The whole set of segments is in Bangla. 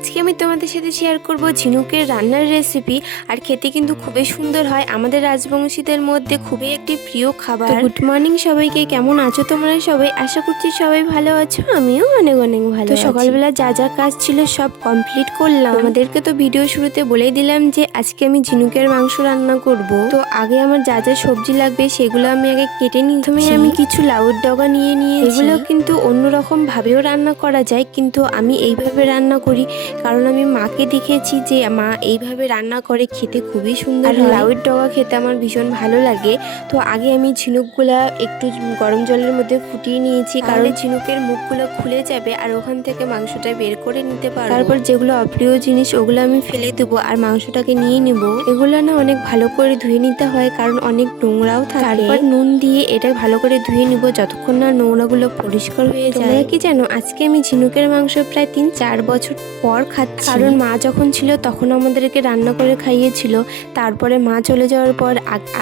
আজকে আমি তোমাদের সাথে শেয়ার করব ঝিনুকের রান্নার রেসিপি। আর খেতে কিন্তু খুবই সুন্দর হয়, আমাদের রাজবংশীদের মধ্যে খুবই একটি প্রিয় খাবার। গুড মর্নিং সবাইকে, কেমন আছো তোমরা সবাই? আশা করছি সবাই ভালো আছো, আমিও অনেক অনেক ভালো। তো সকালবেলা যা যা কাজ ছিল সব কমপ্লিট করলাম। আমাদেরকে তো ভিডিও শুরুতে বলেই দিলাম যে আজকে আমি ঝিনুকের মাংস রান্না করব। তো আগে আমার যা যা সবজি লাগবে সেগুলো আমি আগে কেটে নিই। প্রথমে আমি কিছু লাউর ডগা নিয়ে নিয়েছি। এগুলো কিন্তু অন্যরকম ভাবেও রান্না করা যায়, কিন্তু আমি এইভাবে রান্না করি কারণ আমি মাকে দেখেছি যে মা এইভাবে রান্না করে, খেতে খুবই সুন্দর। আর লাউয়ের ডগা খেতে আমার ভীষণ ভালো লাগে। তো আগে আমি ঝিনুকগুলা একটু গরম জলের মধ্যে ফুটিয়ে নিয়েছি, কারণ ঝিনুকের মুখগুলো খুলে যাবে আর ওখান থেকে মাংসটা বের করে নিতে পারবো। তারপর যেগুলো অপ্রিয় জিনিস ওগুলো আমি ফেলে দেবো আর মাংসটাকে নিয়ে নিব। এগুলো না অনেক ভালো করে ধুয়ে নিতে হয় কারণ অনেক নোংরাও থাকে। তারপর নুন দিয়ে এটা ভালো করে ধুয়ে নিব যতক্ষণ না নোংরাগুলো পরিষ্কার হয়ে যায়। তোমরা কি জানো আজকে আমি ঝিনুকের মাংস প্রায় 3-4 বছর পর খাচ্ছি। কারণ মা যখন ছিল তখন আমাদেরকে রান্না করে খাইয়েছিল, তারপরে মা চলে যাওয়ার পর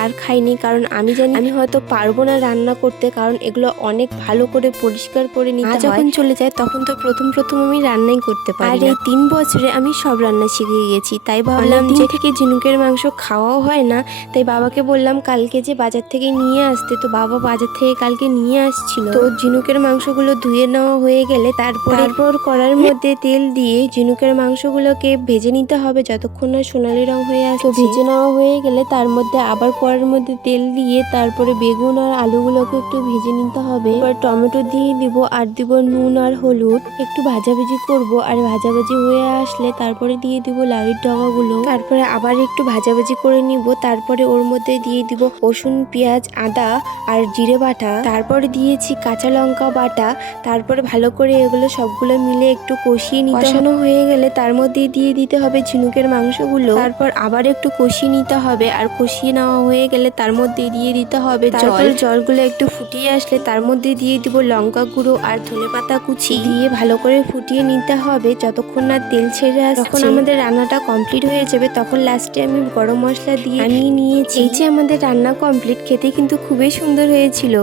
আর খাইনি, কারণ আমি জানি আমি হয়তো পারবো না রান্না করতে, কারণ এগুলো অনেক ভালো করে পরিষ্কার করে নিতে হয়। যখন চলে যায় তখন তো প্রথম আমি রান্নাই করতে পারি। আর এই 3 বছরে আমি সব রান্না শিখে গেছি, তাই ভাবলাম যে থেকে ঝিনুকের মাংস খাওয়াও হয় না, তাই বাবাকে বললাম কালকে যে বাজার থেকে নিয়ে আসতে। তো বাবা বাজার থেকে কালকে নিয়ে আসছিল। তো ঝিনুকের মাংসগুলো ধুয়ে নেওয়া হয়ে গেলে তারপর কড়ার মধ্যে তেল দিয়ে ঝিনুকের মাংসগুলোকে ভেজে নিতে হবে যতক্ষণ না সোনালি রং হয়ে আসে। ভেজে নেওয়া হয়ে গেলে তার মধ্যে আবার কড়ার মধ্যে তেল দিয়ে তারপরে বেগুন আর আলুগুলোকে একটু ভেজে নিতে হবে। এবার টমেটো দিয়ে দিব আর দিব নুন আর হলুদ, একটু ভাজাভাজি করব। আর ভাজাভাজি হয়ে আসলে তারপরে দিয়ে দিব লাউয়ের ডগাগুলো। তারপরে আবার একটু ভাজাভাজি করে নিব। তারপরে ওর মধ্যে দিয়ে দিব রসুন, পেঁয়াজ, আদা আর জিরে বাটা। তারপরে দিয়েছি কাঁচা লঙ্কা বাটা। তারপরে ভালো করে এগুলো সবগুলো মিলে একটু কষিয়ে নিতে হবে। কষানো হয়ে গেলে তার মধ্যে দিয়ে দিতে হবে ঝিনুকের মাংসগুলো। তারপর আবার একটু কষিয়ে নিতে হবে। আর কষিয়ে নেওয়া হয়ে গেলে তার মধ্যে দিয়ে দিতে হবে জল। জলগুলো একটু ফুটিয়ে আসলে তার মধ্যে দিয়ে দিব লঙ্কা গুঁড়ো আর ধনেপাতা কুচি দিয়ে ভালো করে ফুটিয়ে নিতে হবে যতক্ষণ না তেল ছেড়ে আসছে। যখন আমাদের রান্নাটা কমপ্লিট হয়ে যাবে তখন লাস্টে আমি গরম মশলা দিয়ে নামিয়ে নিয়েছি। এই যে আমাদের রান্না কমপ্লিট, খেতে কিন্তু খুবই সুন্দর হয়েছিল।